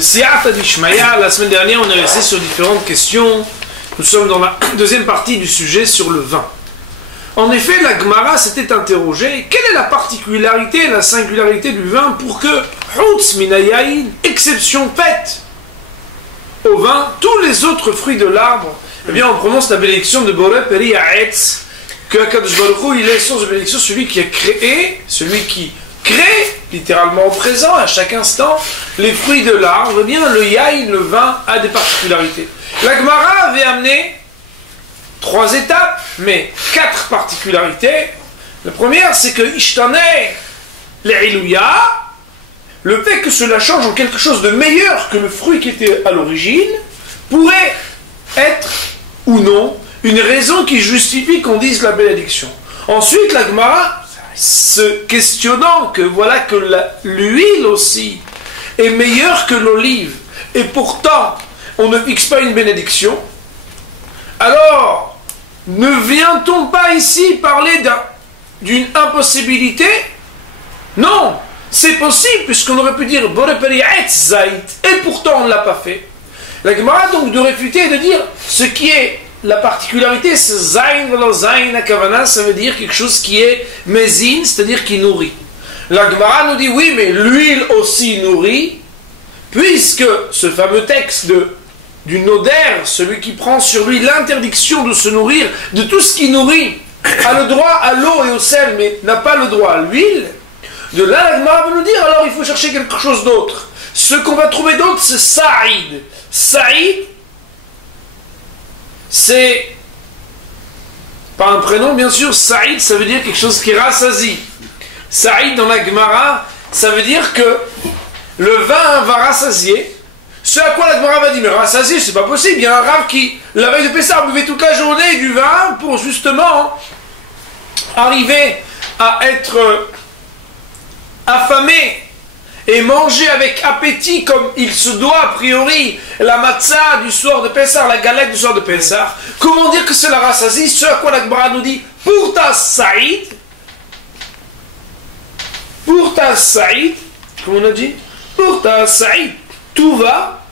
Siyata d'Ishmaïa, la semaine dernière, on est resté sur différentes questions. Nous sommes dans la deuxième partie du sujet sur le vin. En effet, la Gemara s'était interrogée, quelle est la particularité, la singularité du vin pour que, Hutz minayayin, exception faite au vin, tous les autres fruits de l'arbre, eh bien on prononce la bénédiction de Boré Peri Ha'etz, que Akadosh Baruch Hu, il est source de bénédiction, celui qui a créé, celui qui crée, littéralement au présent, à chaque instant, les fruits de l'arbre, eh bien le yaïn, le vin, a des particularités. La Gemara avait amené 3 étapes, mais 4 particularités. La première, c'est que Ishtane l'Ilouya, le fait que cela change en quelque chose de meilleur que le fruit qui était à l'origine, pourrait être, ou non, une raison qui justifie qu'on dise la bénédiction. Ensuite, la Gemara, se questionnant que voilà que l'huile aussi est meilleure que l'olive, et pourtant on ne fixe pas une bénédiction, alors ne vient-on pas ici parler d'une impossibilité? Non, c'est possible, puisqu'on aurait pu dire Boré Peri Ha'etz Zait, et pourtant on ne l'a pas fait. La Gemara donc de réfuter et de dire ce qui est la particularité, c'est Zain velo Zain Akavana, ça veut dire quelque chose qui est mézine, c'est-à-dire qui nourrit. La Gemara nous dit oui, mais l'huile aussi nourrit, puisque ce fameux texte du Noder, celui qui prend sur lui l'interdiction de se nourrir de tout ce qui nourrit, a le droit à l'eau et au sel, mais n'a pas le droit à l'huile. De là, la Gemara va nous dire alors il faut chercher quelque chose d'autre. Ce qu'on va trouver d'autre, c'est Saïd. Saïd, c'est pas un prénom, bien sûr. Saïd, ça veut dire quelque chose qui rassasie. Saïd, dans la Gemara, ça veut dire que le vin va rassasier. Ce à quoi la Gemara va dire, mais rassasier, c'est pas possible. Il y a un rave qui, la veille de Pessah, buvait toute la journée du vin pour justement arriver à être affamé et manger avec appétit comme il se doit a priori la matzah du soir de Pessah, la galette du soir de Pessah. Comment dire que c'est la rassasie? Ce à quoi la Gemara nous dit pour ta saïd, comme on a dit, pour ta saïd, tout va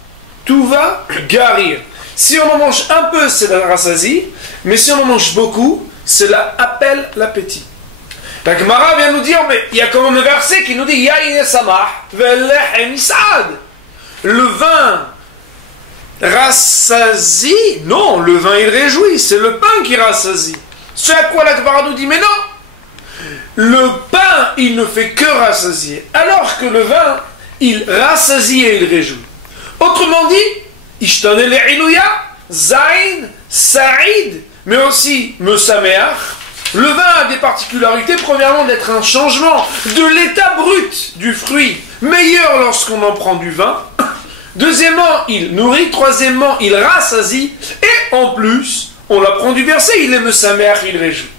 garir. Si on en mange un peu, c'est la rassasie, mais si on en mange beaucoup, cela appelle l'appétit. La Gemara vient nous dire, mais il y a quand même un verset qui nous dit Yaïn samah ve'lechem isad. Le vin rassasie, non, le vin il réjouit, c'est le pain qui rassasie. Ce à quoi la Gemara nous dit, mais non, le pain il ne fait que rassasier, alors que le vin il rassasie et il réjouit. Autrement dit, Ishtane l'Ilouya, Zain, Saïd, mais aussi Mesameach. Le vin a des particularités, premièrement d'être un changement de l'état brut du fruit, meilleur lorsqu'on en prend du vin. Deuxièmement, il nourrit. Troisièmement, il rassasie. Et en plus, on l'apprend du verset, il aime sa mère, il réjouit.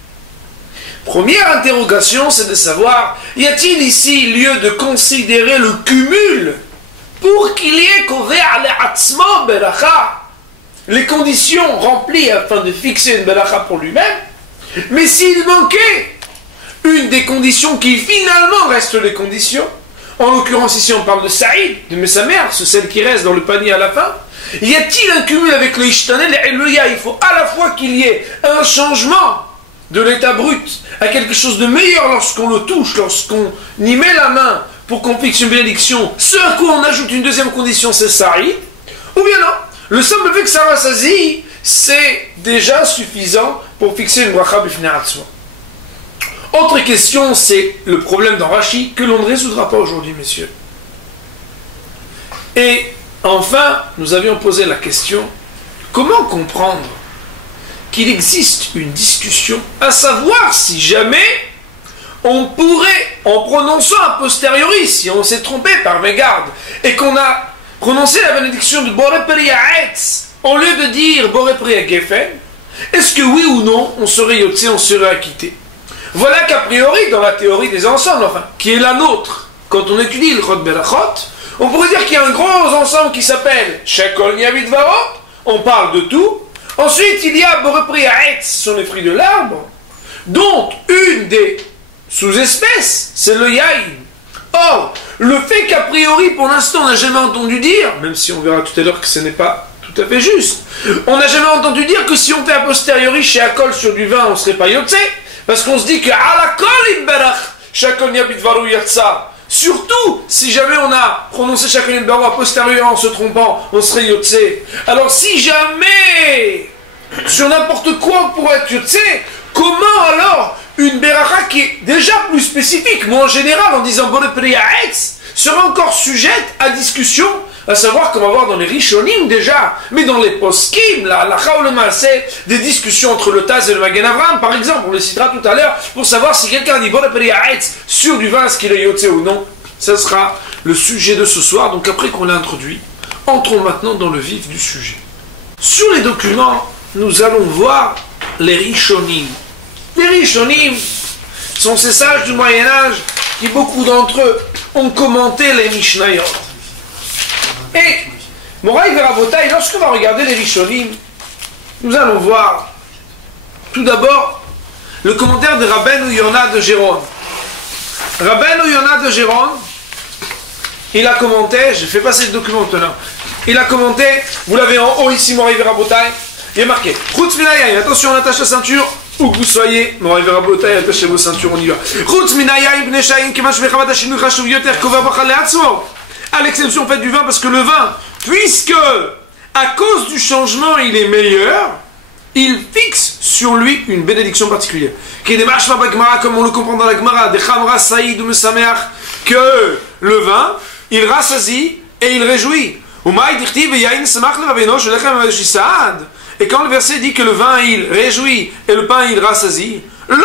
Première interrogation, c'est de savoir, y a-t-il ici lieu de considérer le cumul pour qu'il y ait les conditions remplies afin de fixer une belacha pour lui-même? Mais s'il manquait une des conditions qui finalement restent les conditions, en l'occurrence ici on parle de Saïd, de Mesamer, c'est celle qui reste dans le panier à la fin, y a-t-il un cumul avec le Ishtanel et le Ya? Il faut à la fois qu'il y ait un changement de l'état brut à quelque chose de meilleur lorsqu'on le touche, lorsqu'on y met la main pour qu'on fixe une bénédiction, ce à quoi on ajoute une deuxième condition, c'est Saïd, ou bien non, le simple fait que ça rassasie, c'est déjà suffisant pour fixer une bracha b'fnei atzma. Autre question, c'est le problème dans Rashi que l'on ne résoudra pas aujourd'hui, messieurs. Et enfin, nous avions posé la question, comment comprendre qu'il existe une discussion, à savoir si jamais on pourrait, en prononçant a posteriori, si on s'est trompé par mégarde, et qu'on a prononcé la bénédiction de Boré Peri Ha'etz, au lieu de dire Boré Peri Geffen, est-ce que oui ou non, on serait yotze, on serait acquitté? Voilà qu'a priori, dans la théorie des ensembles, enfin, qui est la nôtre, quand on étudie le Chod Berachot, on pourrait dire qu'il y a un gros ensemble qui s'appelle Shekol Niavit Varot, on parle de tout. Ensuite, il y a Boré Peri Ha'etz, ce sont les fruits de l'arbre, dont une des sous-espèces, c'est le Yaïn. Or, le fait qu'a priori, pour l'instant, on n'a jamais entendu dire, même si on verra tout à l'heure que ce n'est pas tout à fait juste, on n'a jamais entendu dire que si on fait a posteriori chez Akol sur du vin, on ne serait pas yotze, parce qu'on se dit que Alakol Ibberach, Shakon Yabidvaru Yatsa. Surtout, si jamais on a prononcé Shakon Yabidvaru a posteriori en se trompant, on serait yotze. Alors si jamais, sur n'importe quoi on pourrait être yotze, comment alors une beracha qui est déjà plus spécifique, moi en général en disant Bore Priyaetz, sera encore sujette à discussion, à savoir qu'on va voir dans les Rishonim déjà, mais dans les Poskim, la Chaolema, c'est des discussions entre le Taz et le Magen Avraham, par exemple, on les citera tout à l'heure, pour savoir si quelqu'un dit Bore Priyaetz sur du vin, est-ce qu'il est yotze ou non. Ça sera le sujet de ce soir, donc après qu'on l'a introduit, entrons maintenant dans le vif du sujet. Sur les documents, nous allons voir les Rishonim. Les Rishonim sont ces sages du Moyen-Âge qui, beaucoup d'entre eux, ont commenté les Mishnayot. Et, Moraï Verabotaï, lorsqu'on va regarder les Rishonim, nous allons voir, tout d'abord, le commentaire de Rabbeinu Yonah de Géron. Rabbeinu Yonah de Géron, il a commenté, je fais passer le document maintenant, il a commenté, vous l'avez en haut ici, Moraï Verabotaï, il est marqué, Chutz Minayayin, attention, on attache la ceinture, où que vous soyez, Moraï Verabotaï, attachez vos ceintures, on y va. Chutz Minayayin, Bnei Shayin, Kevan Shmechavada Shinu Chashuv Yoter, Kova Bachal Leatzmo. À l'exception en fait du vin, parce que le vin, puisque à cause du changement il est meilleur, il fixe sur lui une bénédiction particulière. Comme on le comprend dans la Gemara, que le vin, il rassasie et il réjouit. Et quand le verset dit que le vin il réjouit et le pain il rassasie, ça ne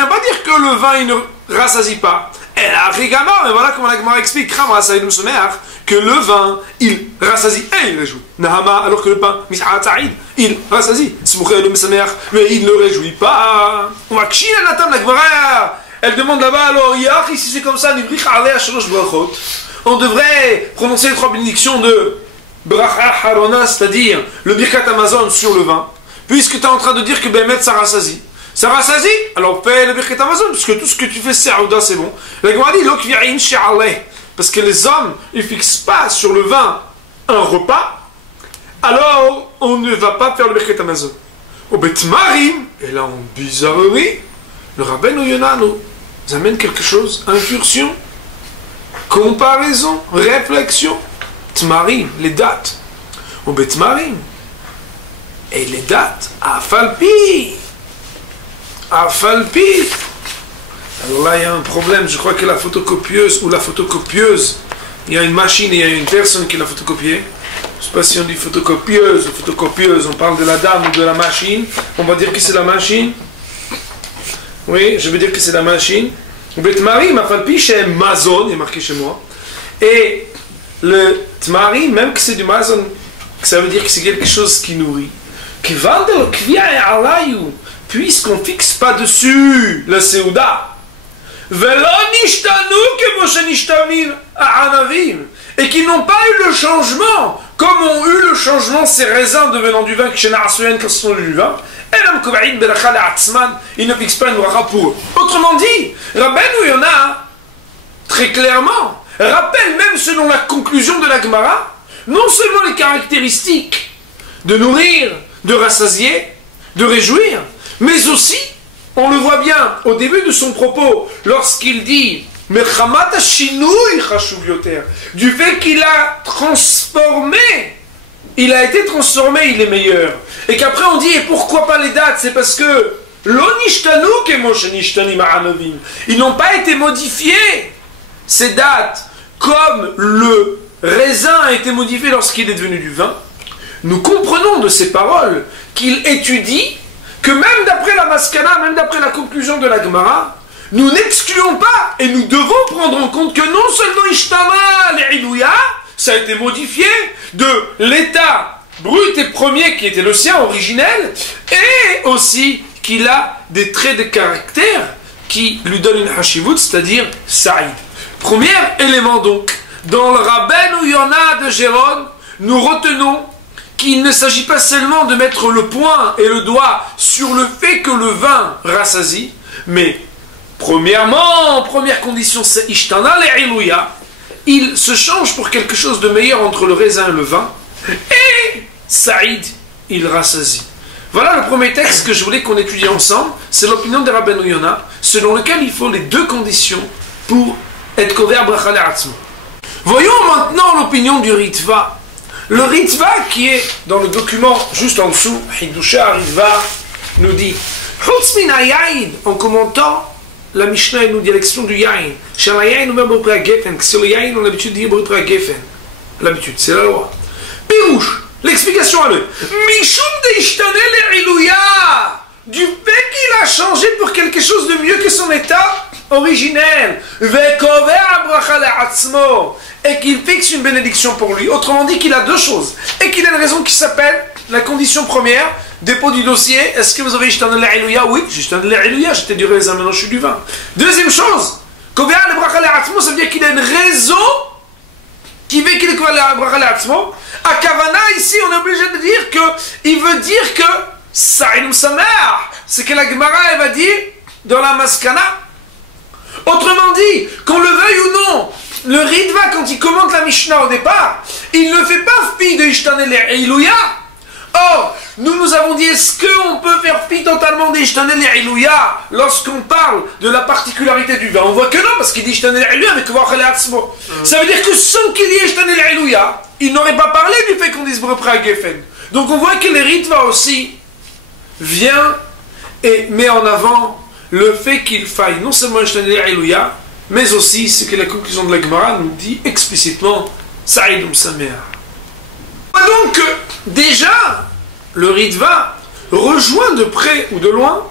veut pas dire que le vin il ne rassasie pas. Et là, mais voilà comment la Gemara explique que le vin, il rassasie et il réjouit. Nahama, alors que le pain, il rassasie. Mais il ne réjouit pas. Elle demande là-bas, alors, si c'est comme ça, on devrait prononcer les 3 bénédictions de Bracha Harona, c'est-à-dire le Birkat Amazon sur le vin, puisque tu es en train de dire que Bémet ça rassasie. Ça rassasie, alors fais le Birkat Amazon, puisque tout ce que tu fais c'est Aouda, c'est bon. La Gemara dit, l'okvi'in she'aleh, parce que les hommes, ils ne fixent pas sur le vin un repas, alors on ne va pas faire le Birkat Amazon. Au Bet Marim, et là en bizarrerie, le Rabbeinu Yonah nous amène quelque chose, incursion, comparaison, réflexion, Tmarim, les dates. Au Bet Marim, et les dates, Afalpi. Afalpi. Alors là, il y a un problème. Je crois que la photocopieuse ou la photocopieuse, il y a une machine et il y a une personne qui l'a photocopiée. Je ne sais pas si on dit photocopieuse ou photocopieuse. On parle de la dame ou de la machine. On va dire que c'est la machine. Oui, je veux dire que c'est la machine. Le Tmarim, Afalpi, chez Mazon, il est marqué chez moi. Et le Tmarim, même que c'est du Mazon, ça veut dire que c'est quelque chose qui nourrit. Qui vend le kvia et alayou. Puisqu'on ne fixe pas dessus la Seouda, et qu'ils n'ont pas eu le changement, comme ont eu le changement ces raisins devenant du vin, quand ce sont du vin, ils ne fixent pas une bracha pour eux. Autrement dit, Rabbeinu Yonah, très clairement, rappelle même selon la conclusion de la Gemara, non seulement les caractéristiques de nourrir, de rassasier, de réjouir, mais aussi, on le voit bien au début de son propos, lorsqu'il dit du fait qu'il a transformé, il a été transformé, il est meilleur. Et qu'après on dit, et pourquoi pas les dates? C'est parce que ils n'ont pas été modifiés, ces dates, comme le raisin a été modifié lorsqu'il est devenu du vin. Nous comprenons de ces paroles qu'il étudie que même d'après la Maskana, même d'après la conclusion de la Gemara, nous n'excluons pas et nous devons prendre en compte que non seulement Ishtama l'Ilouya, ça a été modifié de l'état brut et premier qui était le sien originel, et aussi qu'il a des traits de caractère qui lui donnent une hashivut, c'est-à-dire Saïd. Premier élément donc, dans le Rabbeinu Yonah de Géron, nous retenons qu'il ne s'agit pas seulement de mettre le poing et le doigt sur le fait que le vin rassasie, mais Premièrement, première condition, c'est Ishtana le'ilouya. Il se change pour quelque chose de meilleur entre le raisin et le vin. Et Saïd, il rassasie. Voilà le premier texte que je voulais qu'on étudie ensemble. C'est l'opinion de Rabbeinu Yona, selon lequel il faut les deux conditions pour être couvert bracha le'atzmo. Voyons maintenant l'opinion du Ritva. Le Ritva qui est dans le document juste en dessous, Hidusha Ritva, nous dit Chutz min hayayin, en commentant la Mishnah, nous dit l'expression du yain. Chez la yain, on met beaucoup à geffen. Sur le yain, on a l'habitude de dire beaucoup à geffen. L'habitude, c'est la loi. Pirouche, l'explication à lui. Mishum de ishtane le'ilouya. Du fait qu'il a changé pour quelque chose de mieux que son état originel. Vekover bracha le'atzmo. Et qu'il fixe une bénédiction pour lui. Autrement dit, qu'il a deux choses. Et qu'il a une raison qui s'appelle la condition première. Dépôt du dossier, est-ce que vous avez Ishtana le'ilouya? Oui, j'ai Ishtana le'ilouya, j'étais du raisin, maintenant je suis du vin. Deuxième chose, Kovea le bracha le'atzmo, ça veut dire qu'il a une raison qui veut qu'il est Kovea le bracha le'atzmo. À Kavana, ici, on est obligé de dire que, il veut dire que, Sa'ilum Samer, c'est que la Gemara, elle va dire, dans la Maskana. Autrement dit, qu'on le veuille ou non, le Ritva, quand il commente la Mishnah au départ, il ne fait pas fi de Ishtana le'ilouya. Or, nous avons dit, est-ce qu'on peut faire fi totalement d'Ishtana le'ilouya lorsqu'on parle de la particularité du vin? On voit que non, parce qu'il dit Ishtana le'ilouya avec Kovach le'atzmo. Ça veut dire que sans qu'il y ait Ishtana le'ilouya, il n'aurait pas parlé du fait qu'on dise Brepre à Geffen. Donc on voit que le Ritva aussi vient et met en avant le fait qu'il faille non seulement Ishtana le'ilouya, mais aussi ce que la conclusion de la Gemara nous dit explicitement Sa'idum Samer. Donc, déjà, le Ritva rejoint de près ou de loin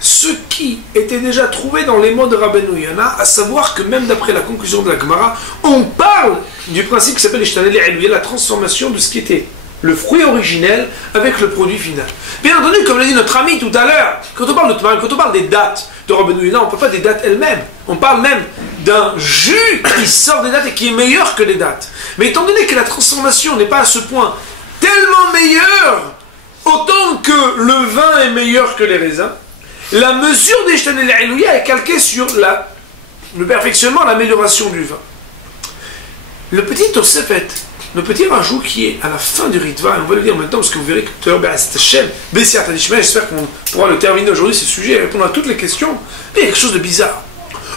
ce qui était déjà trouvé dans les mots de Rabbeinu Yona, à savoir que même d'après la conclusion de la Gemara, on parle du principe qui s'appelle Ishtana le'ilouya, la transformation de ce qui était le fruit originel avec le produit final. Bien entendu, comme l'a dit notre ami tout à l'heure, quand on parle de Tmarim, quand on parle des dates de Rabbeinu Yona, on ne parle pas des dates elles-mêmes. On parle même d'un jus qui sort des dates et qui est meilleur que les dates. Mais étant donné que la transformation n'est pas à ce point tellement meilleure, autant que le vin est meilleur que les raisins, la mesure des Ishtana le'ilouya est calquée sur le perfectionnement, l'amélioration du vin. Le petit Tosefet, le petit rajout qui est à la fin du Ritva, et on va le dire maintenant parce que vous verrez que j'espère qu'on pourra le terminer aujourd'hui, ce sujet, et répondre à toutes les questions. Mais il y a quelque chose de bizarre.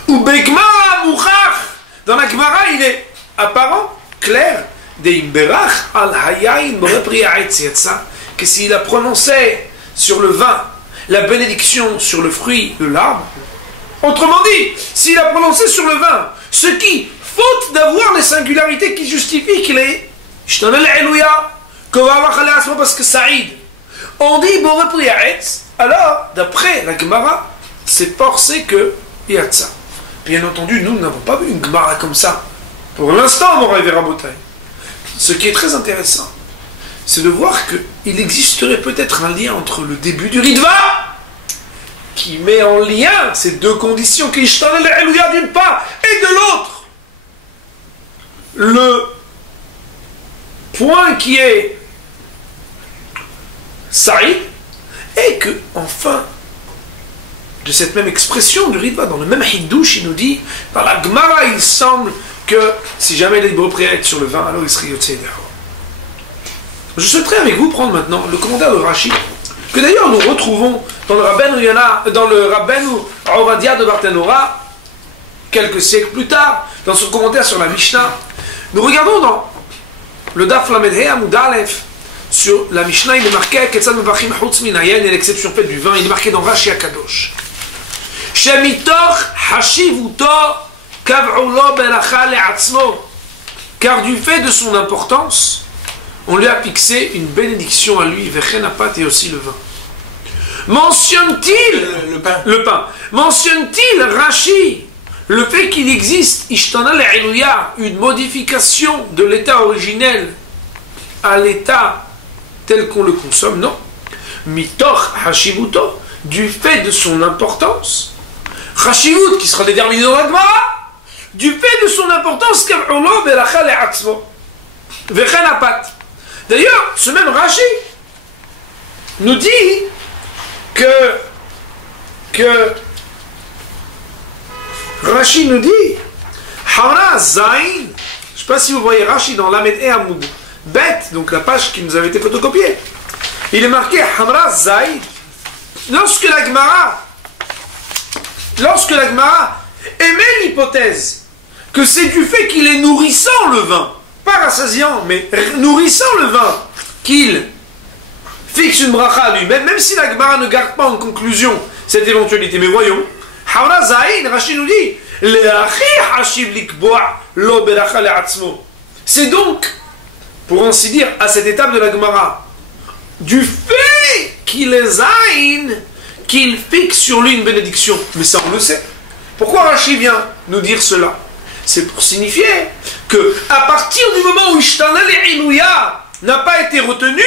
Ou Bekma Mouchach, dans la Gemara, il est apparent, clair, que s'il a prononcé sur le vin la bénédiction sur le fruit de l'arbre, autrement dit, s'il a prononcé sur le vin, ce qui, faute d'avoir les singularités qui justifient qu'il est Ishtana le'ilouya, parce que Saïd, on dit Boré Priyaetz, alors, d'après la Gemara, c'est forcé que Yatsa. Bien entendu, nous n'avons pas vu une Gemara comme ça. Pour l'instant, mon Rav Rabotai. Ce qui est très intéressant, c'est de voir qu'il existerait peut-être un lien entre le début du Ritva, qui met en lien ces deux conditions, qui Ishtana le'ilouya d'une part, et de l'autre, le point qui est Saïd, et que, enfin, de cette même expression du Ritva, dans le même Hiddush, il nous dit, dans la Gemara, il semble que si jamais il est prêt sur le vin, alors il serait Yotzei Dehor. Je souhaiterais avec vous prendre maintenant le commentaire de Rashi, que d'ailleurs nous retrouvons dans le Rabbeinu Ovadia de Barthénora, quelques siècles plus tard, dans son commentaire sur la Mishnah. Nous regardons dans le Daf Lamed He Amud Aleph, sur la Mishnah, il est marqué Ketzad Mevachim Chutz Min Hayen, et l'exception faite du vin, il est marqué dans Rashi Akadosh. Shemitoch Hashivuto Kav'u Lo Beracha Le'atzmo, car du fait de son importance, on lui a fixé une bénédiction à lui, Vechen Apat, et aussi le vin. Mentionne-t-il le pain. Mentionne-t-il Rashi le fait qu'il existe Ishtana le'ilouya, une modification de l'état originel à l'état tel qu'on le consomme? Non. Mitoch Hashivuto, du fait de son importance, Hashivut qui sera déterminé dans la Gemara, du fait de son importance, Kav'ulo Beracha Le'atzmo, Vechen Apat. D'ailleurs, ce même Rashi nous dit que Rashi nous dit, Hamra Zain, je ne sais pas si vous voyez Rashi dans Lamed et Amoud, bête, donc la page qui nous avait été photocopiée. Il est marqué Hamra Zain, lorsque la Gemara émet l'hypothèse que c'est du fait qu'il est nourrissant le vin, pas rassasiant, mais nourrissant le vin, qu'il fixe une bracha à lui, même si la Gemara ne garde pas en conclusion cette éventualité. Mais voyons, Hamra Zain, Rashi nous dit, c'est donc, pour ainsi dire, à cette étape de la Gemara, du fait qu'il est Zain, qu'il fixe sur lui une bénédiction. Mais ça on le sait. Pourquoi Rashi vient nous dire cela? C'est pour signifier que à partir du moment où Ishtana Ilouya n'a pas été retenu,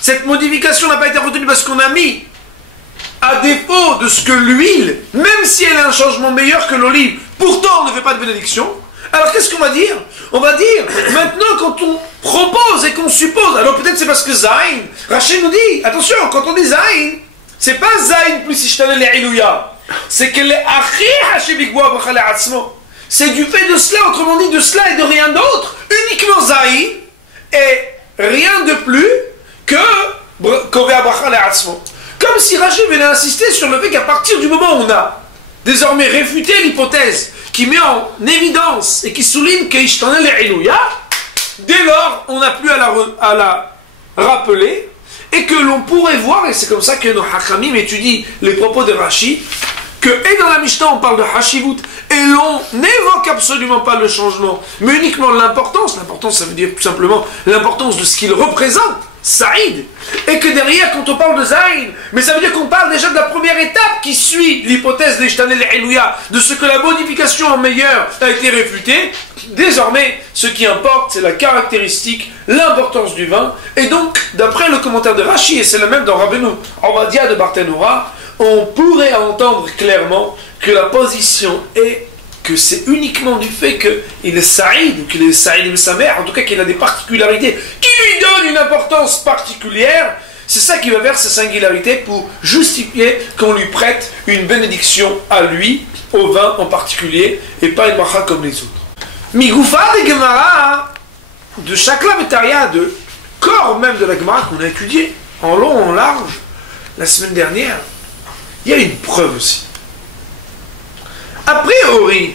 cette modification n'a pas été retenue parce qu'on a mis à défaut de ce que l'huile, même si elle a un changement meilleur que l'olive, pourtant on ne fait pas de bénédiction. Alors qu'est-ce qu'on va dire? On va dire, maintenant quand on propose et qu'on suppose, alors peut-être c'est parce que Zain, Rachel nous dit, attention, quand on dit Zain, c'est pas Zain plus Ishtana Ilouya, c'est que les Achi Hashibikwa Bachale Atzmo. C'est du fait de cela, autrement dit de cela et de rien d'autre, uniquement Zain, et rien de plus que Kovea Bachale Atzmo. Comme si Rachel venait insister sur le fait qu'à partir du moment où on a désormais réfuté l'hypothèse qui met en évidence et qui souligne qu'Ishtana Ilouya, dès lors on n'a plus à la rappeler et que l'on pourrait voir, et c'est comme ça que nos Hachamim étudient les propos de Rashi, que et dans la Mishnah on parle de Hashivut et l'on n'évoque absolument pas le changement, mais uniquement l'importance. L'importance, ça veut dire tout simplement l'importance de ce qu'il représente, Saïd, et que derrière quand on parle de Zayn, mais ça veut dire qu'on parle déjà de la première étape qui suit l'hypothèse d'Ishtanel Elouya, de ce que la modification en meilleur a été réfutée. Désormais, ce qui importe, c'est la caractéristique, l'importance du vin, et donc, d'après le commentaire de Rashi, et c'est le même dans Rabbeinu Ovadia de Barthénora, on pourrait entendre clairement que la position est que c'est uniquement du fait qu'il est Saïd, ou qu'il est Saïd de sa mère, en tout cas qu'il a des particularités qui lui donnent une importance particulière. C'est ça qui va vers sa singularité pour justifier qu'on lui prête une bénédiction à lui, au vin en particulier, et pas une macha comme les autres. Migoufa de Gemara, de Shakla Vetaria, de corps même de la Gemara qu'on a étudié en long, en large, la semaine dernière, il y a une preuve aussi. A priori,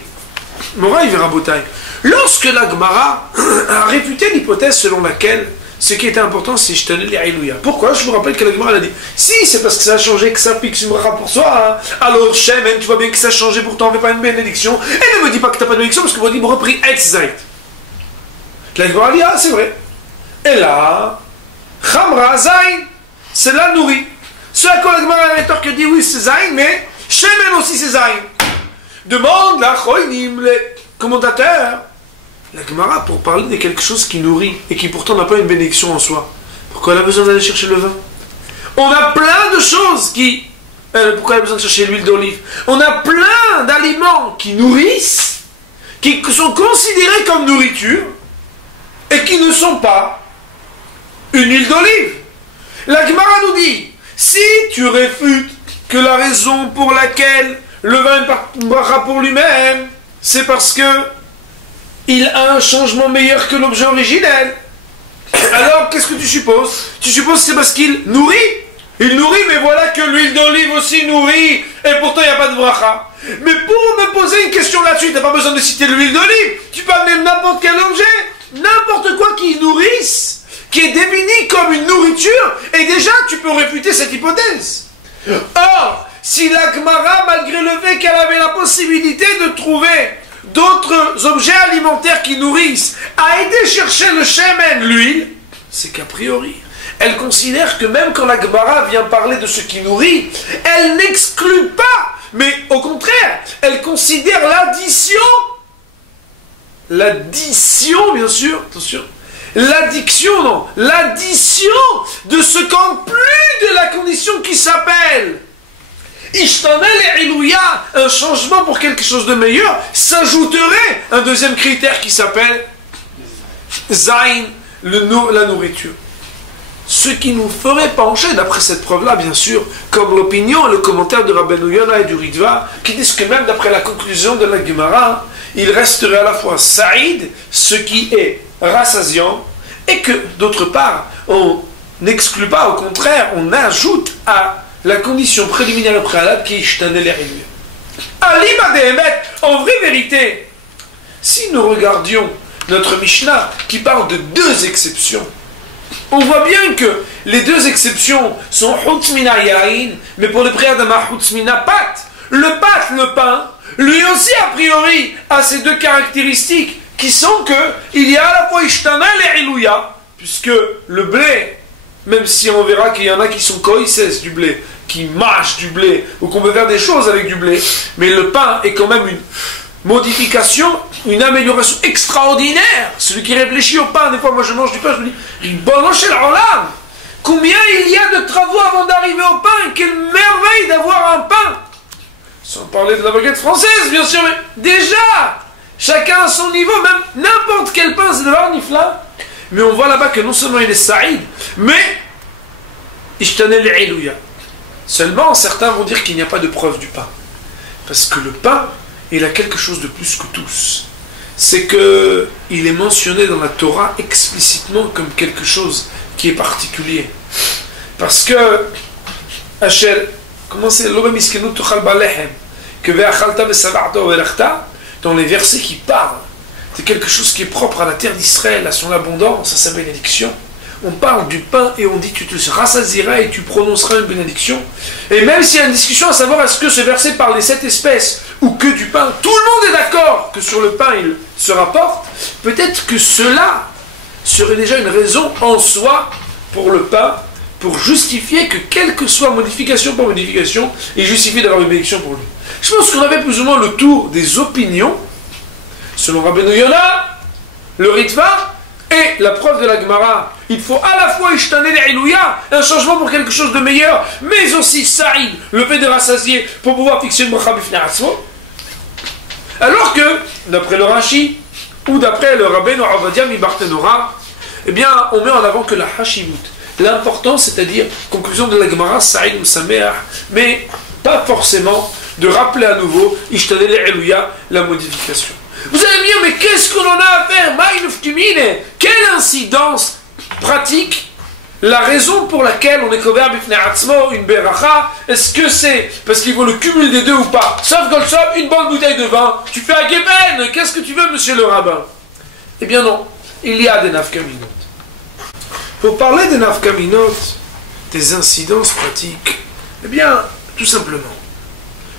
Moraï Verabotai, lorsque la Gemara a réfuté l'hypothèse selon laquelle ce qui était important c'est Ishtanel Ilouya. Pourquoi? Je vous rappelle que la Gemara a dit si c'est parce que ça a changé, que ça fixe une bracha pour soi, hein. Alors Shemen, tu vois bien que ça a changé, pourtant on ne fait pas une bénédiction. Et ne me dis pas que tu n'as pas de bénédiction parce que vous dites repris Etz Zait. La Gemara a dit ah c'est vrai. Et là, Chamra Zain, c'est la nourrit. Ce à quoi la Gemara a rétorqué dit oui c'est Zain, mais Shemen aussi c'est Zain. Demande la Choïnim, les commentateurs, la Gemara pour parler de quelque chose qui nourrit et qui pourtant n'a pas une bénédiction en soi. Pourquoi elle a besoin d'aller chercher le vin? On a plein de choses qui... pourquoi elle a besoin de chercher l'huile d'olive? On a plein d'aliments qui nourrissent, qui sont considérés comme nourriture et qui ne sont pas une huile d'olive. La Gemara nous dit, si tu réfutes que la raison pour laquelle le vin est bracha pour lui-même, c'est parce que il a un changement meilleur que l'objet originel. Alors, qu'est-ce que tu supposes? Tu supposes que c'est parce qu'il nourrit? Il nourrit, mais voilà que l'huile d'olive aussi nourrit, et pourtant il n'y a pas de bracha. Mais pour me poser une question là-dessus, tu n'as pas besoin de citer l'huile d'olive. Tu peux amener n'importe quel objet, n'importe quoi qui nourrisse, qui est défini comme une nourriture, et déjà tu peux réfuter cette hypothèse. Or, si la Gemara, malgré le fait qu'elle avait la possibilité de trouver d'autres objets alimentaires qui nourrissent, a été chercher le shemen, l'huile, c'est qu'a priori, elle considère que même quand la Gemara vient parler de ce qui nourrit, elle n'exclut pas, mais au contraire, elle considère l'addition, bien sûr, attention, l'addition de ce qu'en plus de la condition qui s'appelle Ishtanel Ilouya, un changement pour quelque chose de meilleur, s'ajouterait un deuxième critère qui s'appelle Zain, la nourriture. ce qui nous ferait pencher, d'après cette preuve-là, bien sûr, comme l'opinion et le commentaire de Rabbeinu Yonah et du Ritva, qui disent que même d'après la conclusion de la Gemara, il resterait à la fois Saïd, ce qui est rassasiant, et que, d'autre part, on n'exclut pas, au contraire, on ajoute à la condition préliminaire et préalable qui est Ishtanel Ereluya. Alima Dehemet, en vraie vérité, si nous regardions notre Mishnah qui parle de deux exceptions, on voit bien que les deux exceptions sont Hutzmina Yain, mais pour le Priyadama Hutzmina Pat. Le pat, le pain, lui aussi a priori a ces deux caractéristiques qui sont que il y a à la fois Ishtanel et Ereluya, puisque le blé, même si on verra qu'il y en a qui sont koïsses du blé, qui mâchent du blé, ou qu'on peut faire des choses avec du blé, mais le pain est quand même une modification, une amélioration extraordinaire. Celui qui réfléchit au pain, des fois moi je mange du pain, je me dis, Ribono shel olam, combien il y a de travaux avant d'arriver au pain, quelle merveille d'avoir un pain. Sans parler de la baguette française, bien sûr, mais déjà, chacun à son niveau, même n'importe quel pain, c'est de l'arnifla. Mais on voit là-bas que non seulement il est saïd, mais Ishtanel Ereluya. Seulement, certains vont dire qu'il n'y a pas de preuve du pain. Parce que le pain, il a quelque chose de plus que tous. C'est qu'il est mentionné dans la Torah explicitement comme quelque chose qui est particulier. Parce que, Hachel, comment c'est dans les versets qui parlent, c'est quelque chose qui est propre à la terre d'Israël, à son abondance, à sa bénédiction. On parle du pain et on dit tu te rassasieras et tu prononceras une bénédiction. Et même s'il y a une discussion à savoir est-ce que ce verset parle des 7 espèces ou que du pain, tout le monde est d'accord que sur le pain il se rapporte. Peut-être que cela serait déjà une raison en soi pour le pain, pour justifier que quelle que soit modification pour modification, il justifie d'avoir une bénédiction pour lui. Je pense qu'on avait plus ou moins le tour des opinions, selon Rabbeinu Yonah, le Ritva, et la preuve de la Gemara. Il faut à la fois Ishtanel Ereluya, un changement pour quelque chose de meilleur, mais aussi Saïd, le fait de rassasier, pour pouvoir fixer le Mocha Bifnei Atzmo. Alors que, d'après le Rashi, ou d'après le Rabbeinu Ovadia mi Barthénora, eh bien, on met en avant que la Hashivut, l'important, c'est-à-dire, conclusion de la Gemara, Saïd ou Sameach, mais pas forcément de rappeler à nouveau Ishtanel Ereluya, la modification. Vous allez me dire, mais qu'est-ce qu'on en a à faire? Quelle incidence pratique? La raison pour laquelle on est couvert bifnei atzmo, une beracha, est-ce que c'est parce qu'il faut le cumul des deux ou pas? Sauf Goldshop, une bonne bouteille de vin, tu fais un geben, qu'est-ce que tu veux, monsieur le rabbin? Eh bien non, il y a des nafkaminot. Pour parler des nafkaminot, des incidences pratiques, eh bien, tout simplement,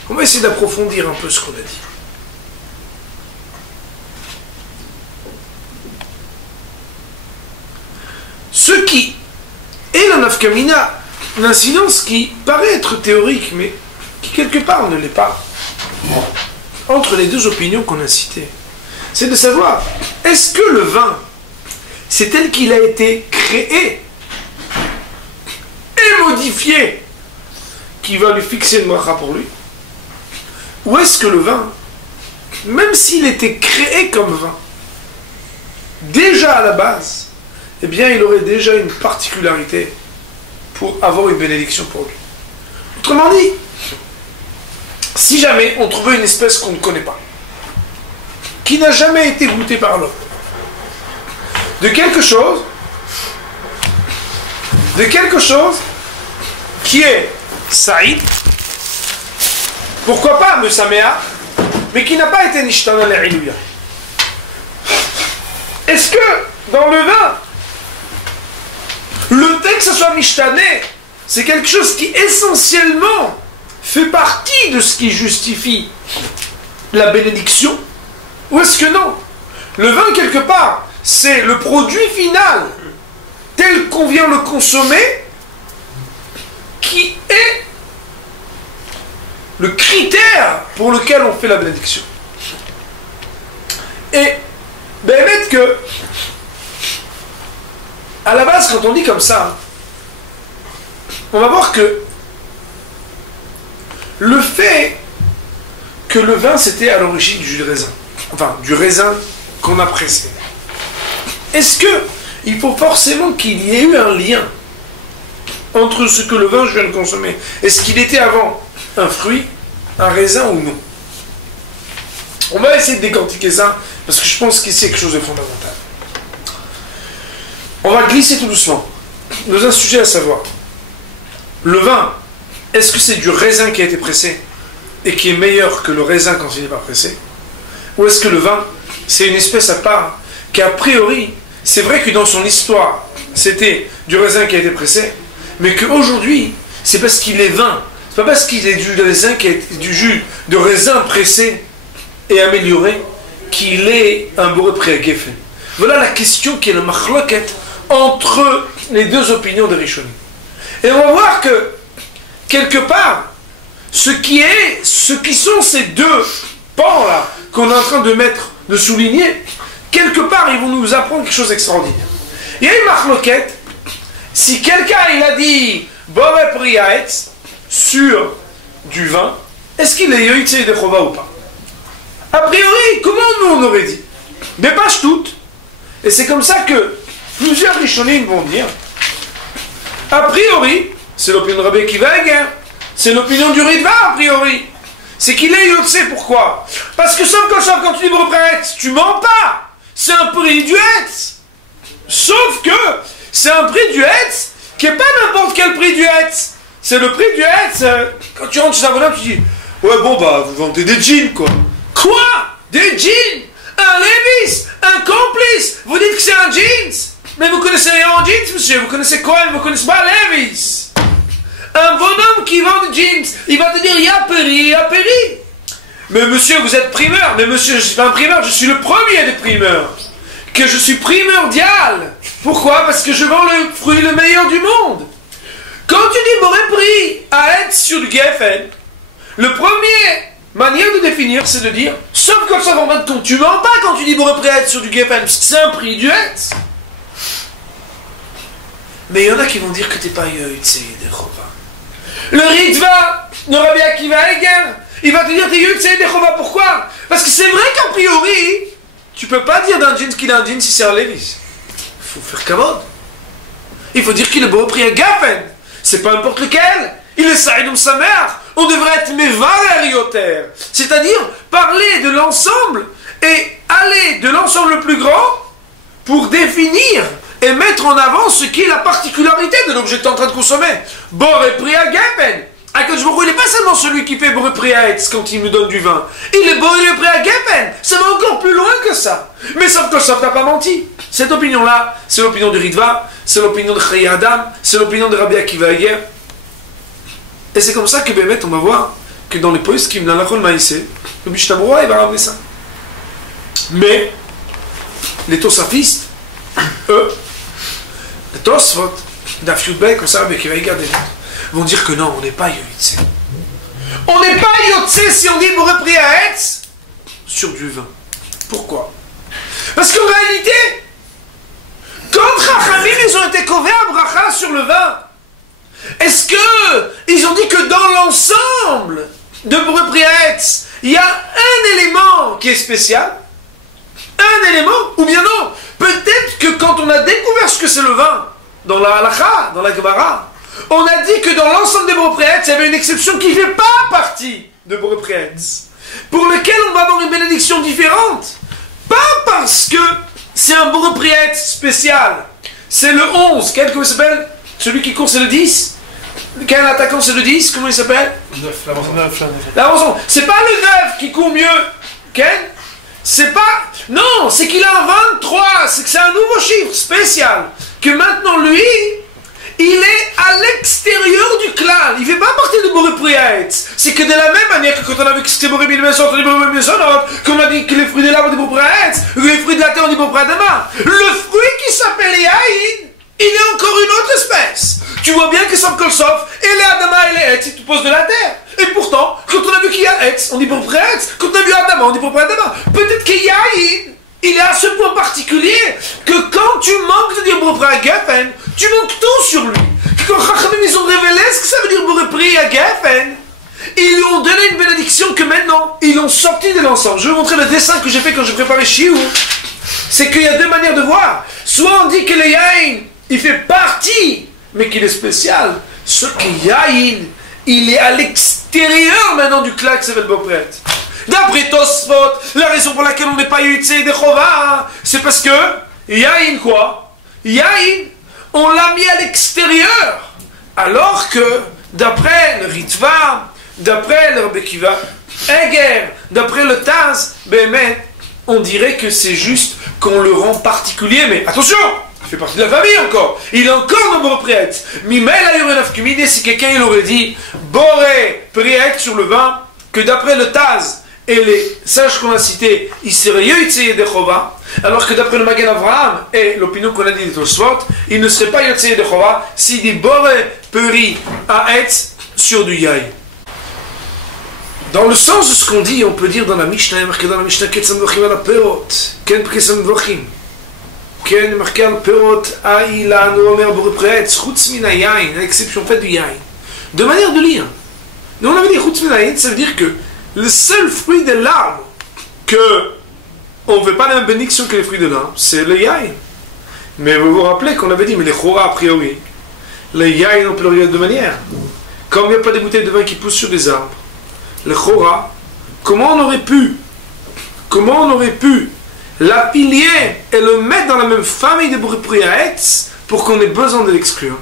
on va essayer d'approfondir un peu ce qu'on a dit. Ce qui est la nafkamina, l'incidence qui paraît être théorique, mais qui quelque part ne l'est pas, entre les deux opinions qu'on a citées, c'est de savoir, est-ce que le vin, c'est tel qu'il a été créé et modifié, qui va lui fixer une bracha pour lui, ou est-ce que le vin, même s'il était créé comme vin, déjà à la base, eh bien, il aurait déjà une particularité pour avoir une bénédiction pour lui. Autrement dit, si jamais on trouvait une espèce qu'on ne connaît pas, qui n'a jamais été goûtée par l'homme, de quelque chose qui est saïd, pourquoi pas Mesamea, mais qui n'a pas été Nishtana Ereluya. Est-ce que dans le vin, le fait que ce soit mishtané, c'est quelque chose qui essentiellement fait partie de ce qui justifie la bénédiction? Ou est-ce que non? Le vin, quelque part, c'est le produit final, tel qu'on vient le consommer, qui est le critère pour lequel on fait la bénédiction. Et, ben, que à la base, quand on dit comme ça, on va voir que le fait que le vin c'était à l'origine du jus de raisin, enfin du raisin qu'on a pressé, est-ce que il faut forcément qu'il y ait eu un lien entre ce que le vin je viens de consommer, est-ce qu'il était avant un fruit, un raisin ou non? On va essayer de décortiquer ça, parce que je pense qu'ici c'est quelque chose de fondamental. On va glisser tout doucement. Nous avons un sujet à savoir. Le vin, est-ce que c'est du raisin qui a été pressé et qui est meilleur que le raisin quand il n'est pas pressé? Ou est-ce que le vin, c'est une espèce à part, qu'a priori, c'est vrai que dans son histoire, c'était du raisin qui a été pressé, mais qu'aujourd'hui, c'est parce qu'il est vin, c'est pas parce qu'il est du raisin qui est du jus de raisin pressé et amélioré qu'il est un boré pré à Geffen. Voilà la question qui est le machloket entre les deux opinions de Rishonim. Et on va voir que quelque part, ce qui sont ces deux pans là qu'on est en train de souligner, quelque part ils vont nous apprendre quelque chose d'extraordinaire. Il y a une machloket, si quelqu'un il a dit boré priaetz sur du vin, est-ce qu'il est yoïtse de chova ou pas? A priori, comment nous on aurait dit? Des pages toutes. Et c'est comme ça que plusieurs Rishonim vont dire, a priori, c'est l'opinion de Rabbi Akiva Eger, c'est l'opinion du Ritva a priori, c'est qu'il est yotse. Pourquoi? Parce que sauf quand tu dis Boré-Priaetz, tu mens pas, c'est un prix du Hetz. Sauf que c'est un prix du Hetz qui n'est pas n'importe quel prix du Hetz. C'est le prix du Hetz. Quand tu rentres chez un bonhomme, tu dis ouais bon bah vous vendez des jeans quoi. Quoi? Des jeans? Un Levi's? Un complice? Vous dites que c'est un jeans? Mais vous connaissez rien en jeans, monsieur. Vous connaissez quoi? Vous connaissez pas Levi's. Un bonhomme qui vend des jeans, il va te dire y'a péri. Mais monsieur, vous êtes primeur. Mais monsieur, je suis pas un primeur, je suis le premier des primeurs. Que je suis primordial. Pourquoi? Parce que je vends le fruit le meilleur du monde. Quand tu dis boré prix à être sur le Geffen, le premier manière de définir, c'est de dire, sauf quand ça va en fin de compte, tu mens pas quand tu dis boré prix à être sur du Geffen, parce que c'est un prix du Hetz. Mais il y en a qui vont dire que t'es pas Yoïtse de Chova. Le Ritva, le Rabbi Akiva Eger, il va te dire t'es Yoïtse de Chova. Pourquoi? Parce que c'est vrai qu'a priori, tu peux pas dire d'un jeans qu'il a un jeans si c'est un Levi's. Il faut faire kavod. Il faut dire qu'il est beau prix à Geffen. C'est pas n'importe lequel. Il est Saïdoum sa mère. On devrait être mévarériotaire. C'est-à-dire parler de l'ensemble et aller de l'ensemble le plus grand pour définir et mettre en avant ce qui est la particularité de l'objet que tu es en train de consommer. Boré prix à Geffen. Akadosh Baruch Hu, il n'est pas seulement celui qui fait boré prix à Hetz quand il me donne du vin. Il est boré prix à Geffen. Ça va encore plus loin que ça. Mais sauf que ça, t'as pas menti. Cette opinion-là, c'est l'opinion du Ritva, c'est l'opinion de Chaye Adam, c'est l'opinion de Rabbi Akiva Eger. Et c'est comme ça que, Bémet, on va voir que dans les poïskim, dans la Chol Maïsé, le Bishtamroa, il va ramener ça. Mais, les Tosafistes, eux, les Tosfot, Daf Yudbek, comme ça, Rabbi Akiva Eger, vont dire que non, on n'est pas Yoïtse. On n'est pas Yoïtse si on dit boré prix à Hetz sur du vin. Pourquoi? Parce qu'en réalité, quand Chachamim, ils ont été couverts à bracha sur le vin, est-ce que ils ont dit que dans l'ensemble de boré prix à Hetz, il y a un élément qui est spécial? Un élément? Ou bien non? Peut-être que quand on a découvert ce que c'est le vin, dans la halacha, dans la Gemara, on a dit que dans l'ensemble des boré prix à Hetz, il y avait une exception qui ne fait pas partie de boré prix à Hetz, pour lequel on va avoir une bénédiction différente. Pas parce que c'est un boré prix à Hetz spécial. C'est le 11. Comment il s'appelle? Celui qui court, c'est le 10. Quel attaquant, c'est le 10. Comment il s'appelle? 9. L'avancement. C'est pas le 9 qui court mieux. Quel? C'est pas... Non, c'est qu'il a un 23. C'est que c'est un nouveau chiffre spécial. Que maintenant, lui, il est à l'extérieur du clan. Il ne fait pas partie de boré prix à Hetz. C'est que de la même manière que quand on a vu que c'était boré bilmesot, on dit boré bilmesot, qu'on a dit que les fruits de l'arbre, on dit boré prix à Hetz, que les fruits de la terre, on dit boré prix à Adama. Le fruit qui s'appelle Yaïn, il est encore une autre espèce. Tu vois bien que Sam Kolsov, et les Adama et les Hetz, ils te posent de la terre. Et pourtant, quand on a vu qu'il y a Hetz, on dit boré prix à Hetz. Quand on a vu Adama, on dit boré prix à Adama. Peut-être que Yaïn, il est à ce point particulier que quand tu manques de dire boré prix à Geffen, tu manques tout sur lui. Quand Chachamim ils ont révélé ce que ça veut dire boré prix à Geffen, ils lui ont donné une bénédiction que maintenant, ils l'ont sorti de l'ensemble. Je vais vous montrer le dessin que j'ai fait quand j'ai préparé Shiur. C'est qu'il y a deux manières de voir. Soit on dit que le Yain, il fait partie mais qu'il est spécial. Ce qui yaïn, il est à l'extérieur maintenant du klal qui s'appelle Bopreit. D'après Tosfot, la raison pour laquelle on n'est pas Yotzei de Chova, c'est parce que yaïn quoi? Yaïn, on l'a mis à l'extérieur. Alors que, d'après le Ritva, d'après le Rabbi Akiva Eger, d'après le Taz, on dirait que c'est juste qu'on le rend particulier. Mais attention, il fait partie de la famille encore. Il est encore dans Bopreit. Mimel Ayorenaf Kumide, si quelqu'un il aurait dit Boré Priet sur le vin, que d'après le Taz et les sages qu'on a cités, il serait Yotzei de Chova, alors que d'après le Magen Avraham et l'opinion qu'on a dit de Tosfot, il ne serait pas Yotzei de Chova s'il dit Boré Peri Aetz sur du Yaï. Dans le sens de ce qu'on dit, on peut dire dans la Mishnah, il y a marqué dans la Mishnah Ketzam Vochim ala Perot, Ken Prekesam Vochim, Ken marqué al Perot, Aïla, Noomer Borepreet, Chutz Mina Yain, à l'exception faite du Yain. De manière de lire. Nous on avait dit Chutz Mina Yain, ça veut dire que le seul fruit de l'arbre que on ne veut pas la même bénédiction que les fruits de l'arbre, c'est le Yain. Mais vous vous rappelez qu'on avait dit, mais les Chora a priori, le Yain on peut le regarder de manière. Comme il n'y a pas des bouteilles de vin qui poussent sur des arbres, le Chora, comment on aurait pu l'affilier et le mettre dans la même famille de Borepriaetz pour qu'on ait besoin de l'exclure?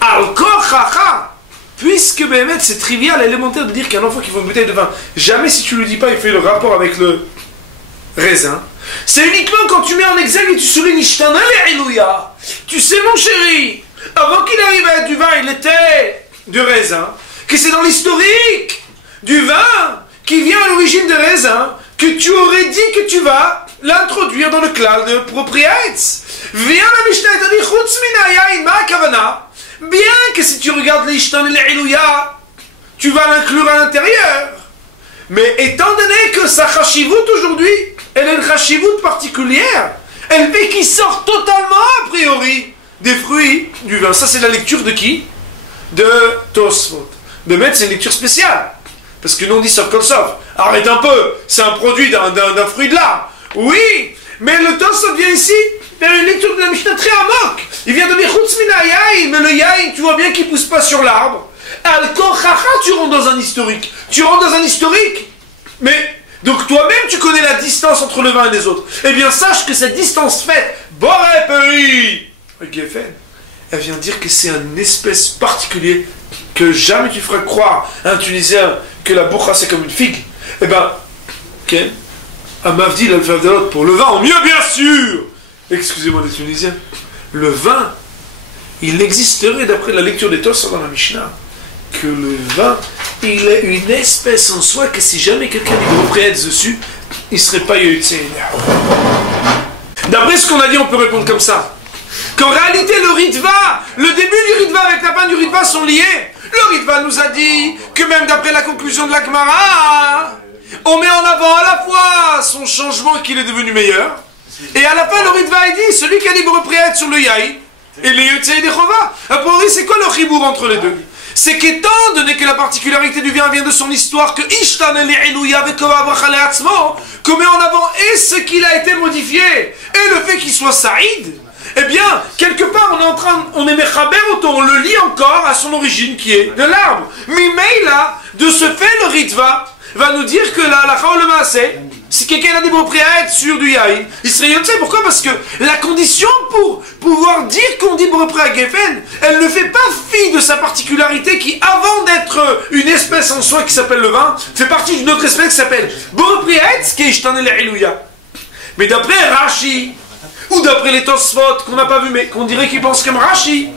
Al-Kor Chacha, puisque c'est trivial, élémentaire de dire qu'un enfant qui veut une bouteille de vin, jamais si tu ne lui dis pas, il fait le rapport avec le raisin. C'est uniquement quand tu mets en exergue et tu soulignes Ishtana Le'ilouya. Tu sais mon chéri, avant qu'il arrive à être du vin, il était du raisin, que c'est dans l'historique du vin qui vient à l'origine des raisins que tu aurais dit que tu vas l'introduire dans le klal de Bopreit. Viens la Mishnah et t'a dit Chutz mina yain ma kavana. Bien que si tu regardes l'Ishtan et l'Ilouya, tu vas l'inclure à l'intérieur. Mais étant donné que sa chashivut aujourd'hui, elle a une chashivut particulière, elle fait qu'il sort totalement a priori des fruits du vin. Ça c'est la lecture de qui? De Tosfot. De mettre c'est une lecture spéciale. Parce que nous on dit sauf comme sauf. Arrête un peu, c'est un produit d'un fruit de l'arbre. Oui, mais le Tosfot vient ici faire une lecture de la Mishnah très amok. Il vient de dire Chutz mina yain, mais le yain, tu vois bien qu'il ne pousse pas sur l'arbre. Al-Kor Chacha, tu rentres dans un historique. Mais, donc toi-même tu connais la distance entre le vin et les autres. Eh bien sache que cette distance faite, Boré Peri Geffen, elle vient dire que c'est une espèce particulière que jamais tu feras croire à un Tunisien que la bourra c'est comme une figue. Eh ben, okay. À Mavdil al-Favdalot pour le vin, en mieux bien sûr. Excusez-moi les Tunisiens. Le vin, il existerait d'après la lecture des Tosfot dans la Mishnah que le vin, il est une espèce en soi que si jamais quelqu'un dit Bopreit dessus, il ne serait pas Yotzei. D'après ce qu'on a dit, on peut répondre comme ça. Qu'en réalité, le Ritva, le début du Ritva avec la fin du Ritva sont liés. Le Ritva nous a dit que même d'après la conclusion de la Gemara, on met en avant à la fois son changement qu'il est devenu meilleur, et à la fin le Ritva il dit, celui qui a dit Borepriet sur le Yaï, et le Yotzei de Chova. A priori, c'est quoi le chibour entre les deux? C'est qu'étant donné que la particularité du vin vient de son histoire, que Ishtan Le'ilouya Vekova Bracha Le'atzmo, qu'on met en avant et ce qu'il a été modifié, et le fait qu'il soit Saïd, eh bien, quelque part, on est mechaber autant, on le lit encore à son origine qui est de l'arbre. Mimeila, de ce fait, le Ritva va nous dire que la Chaolema, si quelqu'un a des Borepriet sur du Yaïn, il serait Yotzei. Pourquoi? Parce que la condition pour pouvoir dire qu'on dit Borepriet Geffen, elle ne fait pas fi de sa particularité qui, avant d'être une espèce en soi qui s'appelle le vin, fait partie d'une autre espèce qui s'appelle Borepriet, qui est Ishtan Le'ilouya. Mais d'après Rashi, ou d'après les Tosfot, qu'on n'a pas vu, mais qu'on dirait qu'ils pensent comme Rashi,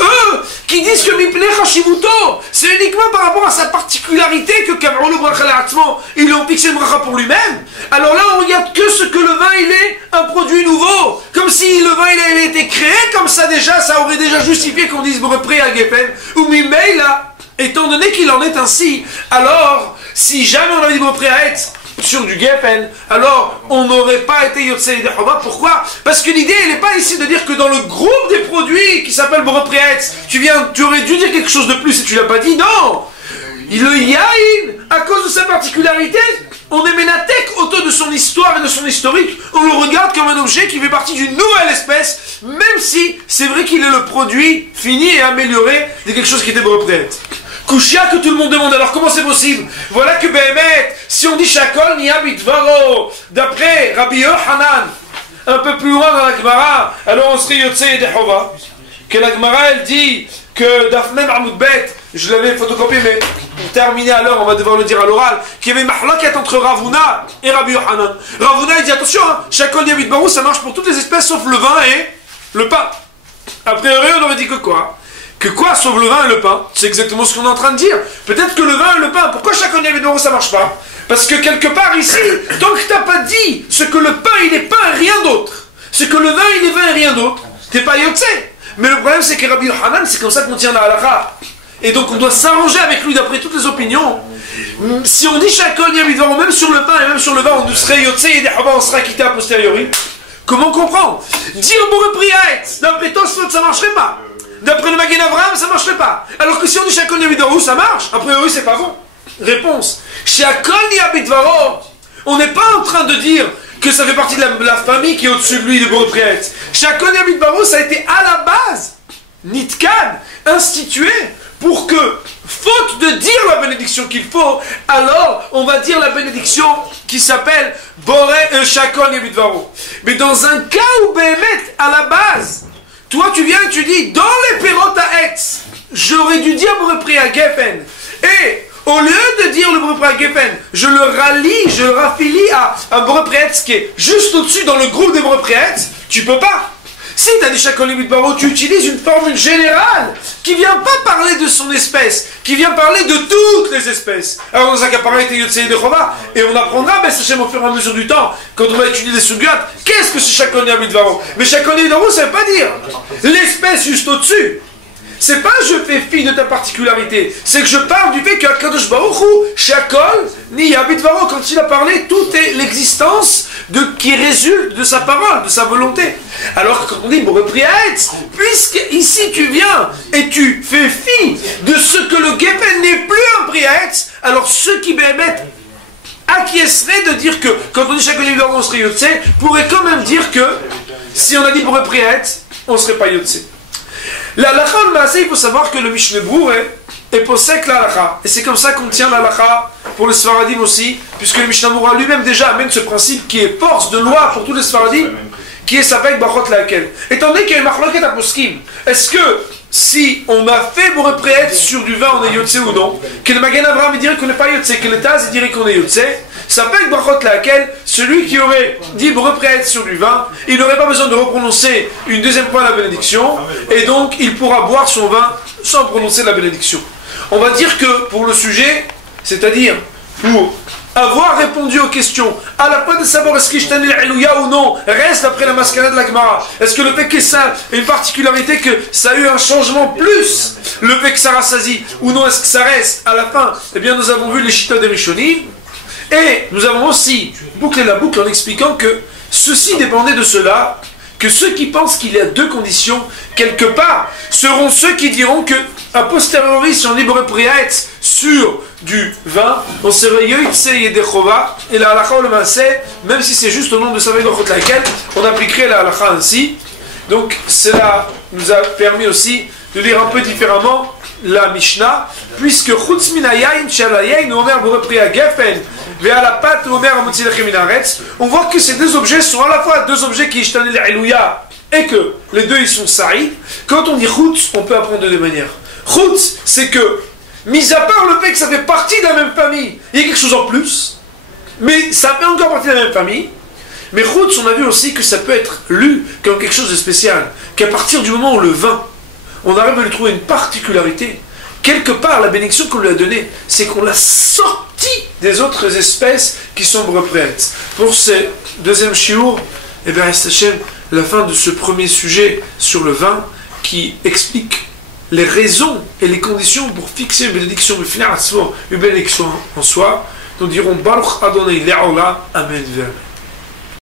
eux, qui disent que Mipnei Chashivuto, c'est uniquement par rapport à sa particularité que Kavrolo Bracha Le'atzmo, ils lui ont fixé une bracha pour lui-même. Alors là, on regarde que ce que le vin, il est un produit nouveau. Comme si le vin, il avait été créé comme ça déjà, ça aurait déjà justifié qu'on dise Borepriet à Geffen, ou Mimei là, étant donné qu'il en est ainsi, alors, si jamais on avait dit Borepriet sur du Geffen, alors on n'aurait pas été Yotzei de Chova. Pourquoi? Parce que l'idée, elle n'est pas ici de dire que dans le groupe des produits qui s'appelle Borepriet, tu aurais dû dire quelque chose de plus et tu l'as pas dit. Non! Le Yaïn, à cause de sa particularité, on est Menatek, auto de son histoire et de son historique, on le regarde comme un objet qui fait partie d'une nouvelle espèce, même si c'est vrai qu'il est le produit fini et amélioré de quelque chose qui était propre. Kushia que tout le monde demande, alors comment c'est possible? Voilà que Behemet, si on dit Shakol Niya Bitvaro, d'après Rabbi Yochanan, un peu plus loin dans la Gemara, alors on serait Yotze et Dehova, que la Gemara elle dit que Dafnem Amoud Bet, je l'avais photocopié mais pour terminer à l'heure on va devoir le dire à l'oral, qu'il y avait mahloket entre Ravuna et Rabbi Yochanan. Ravuna il dit attention, hein, Shakol Niya Bitvaro ça marche pour toutes les espèces sauf le vin et le pain. A priori on aurait dit que quoi? Que quoi sauve le vin et le pain? C'est exactement ce qu'on est en train de dire. Peut-être que le vin et le pain, pourquoi chaque année avec ça marche pas? Parce que quelque part ici, tant que t'as pas dit ce que le pain il est pain et rien d'autre, ce que le vin il est vin et rien d'autre, t'es pas yotze. Mais le problème c'est que Rabbi Yochanan, c'est comme ça qu'on tient la halakha. Et donc on doit s'arranger avec lui d'après toutes les opinions. Si on dit chaque année même sur le pain et même sur le vin, on serait yotze et on sera quitté a posteriori. Comment comprendre? Dire Borepriaet, d'après Tosfot ça marcherait pas. D'après le Magen Avraham, ça ne marcherait pas. Alors que si on dit Shakol Niya Bitvaro, ça marche. A priori, c'est pas bon. Réponse. Shakol Niya Bitvaro, on n'est pas en train de dire que ça fait partie de la famille qui est au-dessus de lui, de Borepriaet. Shakol Niya Bitvaro, ça a été à la base, Nitkan, institué pour que, faute de dire la bénédiction qu'il faut, alors on va dire la bénédiction qui s'appelle Shakol Niya Bitvaro. Mais dans un cas où Behemet, à la base, toi, tu viens et tu dis, dans les pérotes à Etz, j'aurais dû dire Borepri à Geffen. Et au lieu de dire le Borepri à Geffen, je le rallie, je le raffilie à un Borepri Etz qui est juste au-dessus dans le groupe des Borepri Etz, tu peux pas. Si tu as dit Shakol Niya Bitvaro, tu utilises une formule générale qui vient pas parler de son espèce, qui vient parler de toutes les espèces. Alors dans un cas pareil, tu es Yotze de Chova, et on apprendra, mais sachez au fur et à mesure du temps, quand on va étudier les sugyot, qu'est-ce que c'est Shakol Niya Bitvaro? Mais Shakol Niya Bitvaro, ça ne veut pas dire l'espèce juste au-dessus. C'est pas je fais fi de ta particularité, c'est que je parle du fait qu'Akadosh Baruch Hu, Shakol Niya Bitvaro, quand il a parlé, tout est l'existence qui résulte de sa parole, de sa volonté. Alors quand on dit Borepriaet, puisque ici tu viens et tu fais fi de ce que le Geffen n'est plus un Priaet, alors ceux qui Behemet acquiesceraient de dire que quand on dit Shakol Niya Bitvaro on serait Yotze, pourrait quand même dire que si on a dit Borepriaet, on ne serait pas Yotze. La halakha, il faut savoir que le Mishneh Berurah est posek la halakha. Et c'est comme ça qu'on tient la halakha pour les Sfaradim aussi, puisque le Mishneh Berurah lui-même déjà amène ce principe qui est force de loi pour tous les Sfaradim, qui est Savek Bachot Lakel. Étant donné qu'il y a une marloquette à poskim, est-ce que si on a fait Borepriaet sur du vin, on est Yotze ou non? Que le Magen Avraham dirait qu'on n'est pas Yotze, que le Taz dirait qu'on est Yotze. Savek Bachot Lakel, celui qui aurait dit Borepriaet sur du vin, il n'aurait pas besoin de reprononcer une deuxième fois la bénédiction, et donc il pourra boire son vin sans prononcer la bénédiction. On va dire que pour le sujet, c'est-à-dire pour avoir répondu aux questions, à la fin de savoir est-ce qu'il j't'annule Elouya ou non, reste après la mascana de la Gemara. Est-ce que le fait que ça a une particularité, que ça a eu un changement plus le fait que ça rassasie, ou non, est-ce que ça reste à la fin? Eh bien, nous avons vu les Shita des Rishonim, et nous avons aussi bouclé la boucle en expliquant que ceci dépendait de cela, que ceux qui pensent qu'il y a deux conditions, quelque part, seront ceux qui diront que, a posteriori, si on dit Borepriaet sur du vin, on serait Yotze Yedechova, et la halakha le maaseh, même si c'est juste au nom de Savek Bachot Lakel, on appliquerait la halakha ainsi. Donc cela nous a permis aussi de lire un peu différemment la Mishnah, puisque Chutz min hayayin shel hayayin omer Borepriaet Geffen ve'ala pat omer amotzi lechem min haaretz, on voit que ces deux objets sont à la fois deux objets qui ishtanel elouya et que les deux ils sont saïd. Quand on dit Chutz, on peut apprendre de deux manières. Chutz, c'est que, mis à part le fait que ça fait partie de la même famille, il y a quelque chose en plus, mais ça fait encore partie de la même famille. Mais Chutz, on a vu aussi que ça peut être lu comme quelque chose de spécial, qu'à partir du moment où le vin, on arrive à lui trouver une particularité, quelque part la bénédiction qu'on lui a donnée, c'est qu'on l'a sorti des autres espèces qui sont reprêtes. Pour ce deuxième shiur, eh bien, Hashem, la fin de ce premier sujet sur le vin qui explique les raisons et les conditions pour fixer une bénédiction, une bénédiction en soi, nous dirons Baruch Adonai Le'olam, Amen.